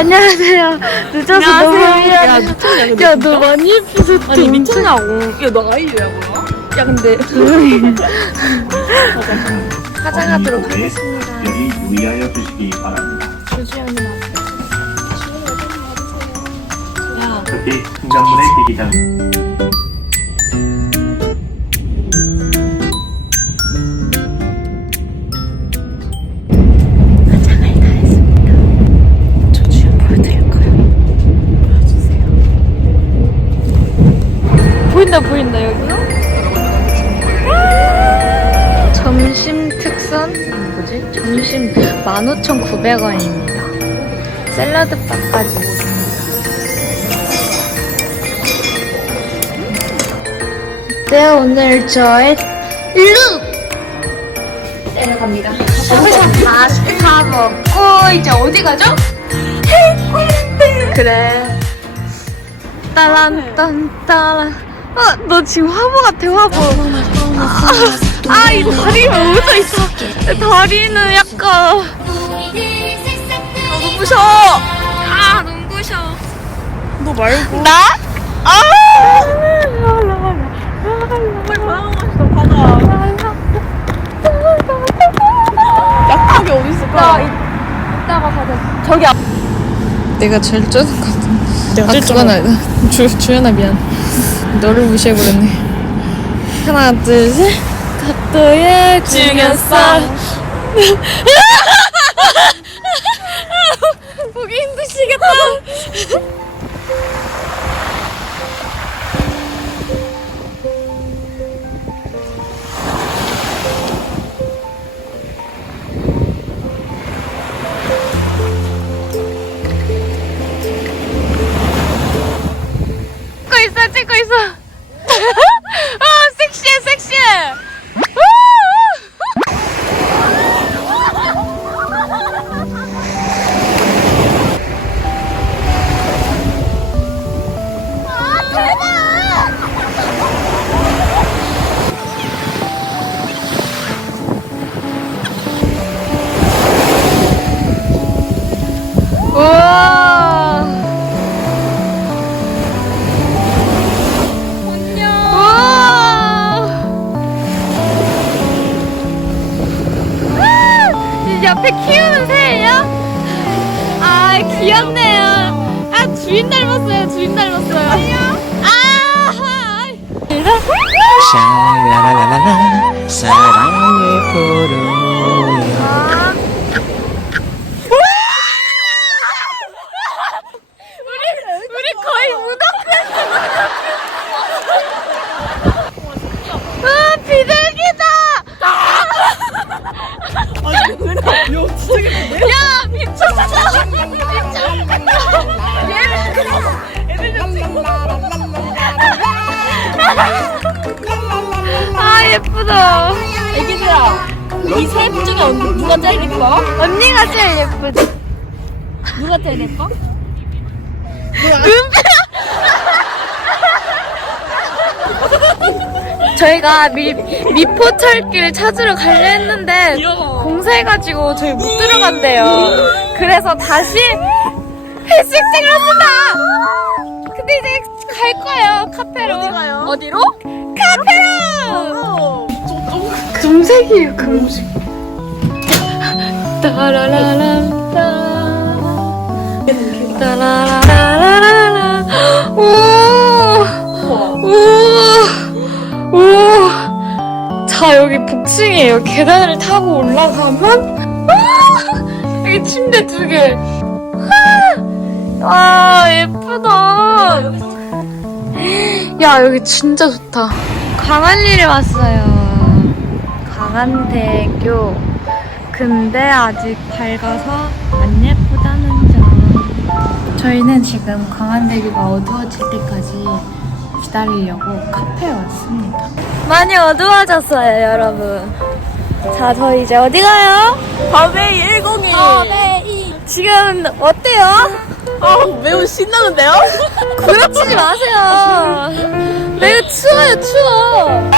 안녕하세요. 늦어서 너무 미안해. 야 미쳤냐 근데 야, 너 많이 예쁘셨지? 아니 미쳤냐고 야너 아이유야 뭐야? 야 근데 화장하도록 하겠습니다. 여기 유의하여 주시기 바랍니다. 조주연이 야 특히 승강문의 대기장 뭐지? 점심 15,900원입니다. 샐러드 바까지 있습니다. 네, 오늘 저의 룩! 내려갑니다. 여기서 다, 다 먹고, 이제 어디 가죠? 그래. 따란, 따란. 어, 너 지금 화보 같아, 화보. 아, 아, 이 다리가 웃어 있어. 다리는 약간. 아, 눈부셔. 아, 눈부셔. 너 말고 나? 아! 빨리 약하게? 이따가 가자. 저기 앞. 내가 제일 쩌는 것 같은데. 내가 아, 제일 그건 아니다. 주, 주연아, 미안. 너를 무시해버렸네. 하나, 둘, 셋. 갓도의 중요성. 보기 힘드시겠다. 찍고 있어, 찍고 있어. 아, 섹시해, 섹시해. 이 옆에 키우는 새예요? 아 귀엽네요. 아 주인 닮았어요. 주인 닮았어요. 아. 샤라라라라 사랑의 포도야 이세 중에 언- 누가 제일 예뻐? 언니가 제일 예쁘지. 누가 제일 예뻐? 저희가 미, 미포철길 찾으러 가려 했는데. 공사해가지고 저희 못 들어간대요. 그래서 다시 회식장을 왔습니다. 근데 이제 갈 거예요 카페로. 어디 가요? 어디로? 카페로. 금색이에요 금색. 따라라람 따. 따라라라라라. 오. 오. 오. 자, 여기 복층이에요. 계단을 타고 올라가면, 아! 여기 침대 두 개. 아, 와, 예쁘다. 야, 여기 진짜 좋다. 강한리에 왔어요. 강한대교. 근데 아직 밝아서 안 예쁘다는 점. 저희는 지금 강한대교가 어두워질 때까지 기다리려고 카페에 왔습니다. 많이 어두워졌어요, 여러분. 자, 저 이제 어디 가요? 밤에 101 네, 지금 어때요? 아 매우 신나는데요? 구라치지 마세요. 매우 추워요, 추워.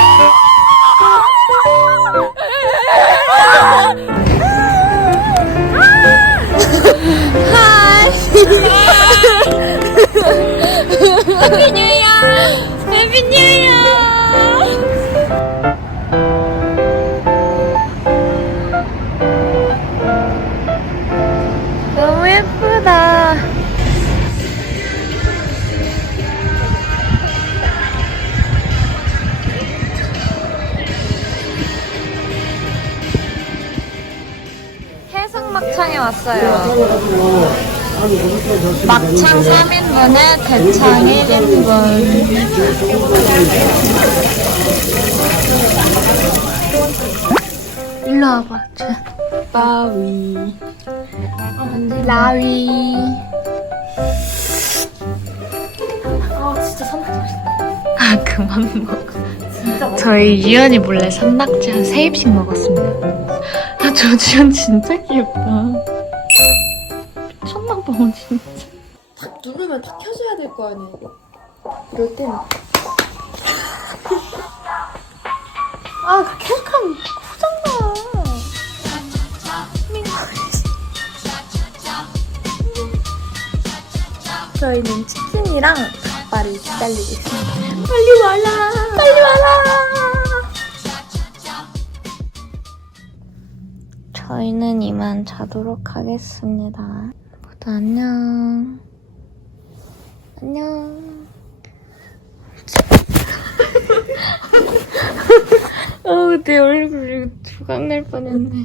왔어요. 막창 3인분에 대창 1인분. 일로 와봐, 쟤. 빠위. 라위. 아 진짜 삼겹살 맛있다. 아, 그만 먹어. 저희 유연이 몰래 산낙지 한세 입씩 먹었습니다. 아, 저 주연 진짜 귀엽다. 미쳤나봐, 진짜. 탁 누르면 탁 켜져야 될 거 아니에요. 이럴 땐 아, 그 캔칸 후잖아. 저희는 치킨이랑 닭발을 기다리고 있습니다. 빨리 와라. 빨리 와라. 저희는 이만 자도록 하겠습니다. 모두 안녕. 안녕. 어우, 내 얼굴이 조각 날 뻔했네.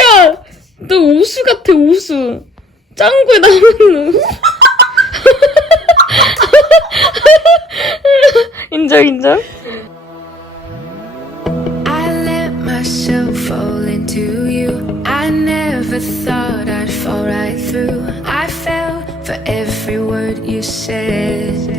야! 너 우수 같아, 우수. 짱구에 나오는 우수. 인정, 인정. Into you. I never thought I'd fall right through. I fell for every word you said.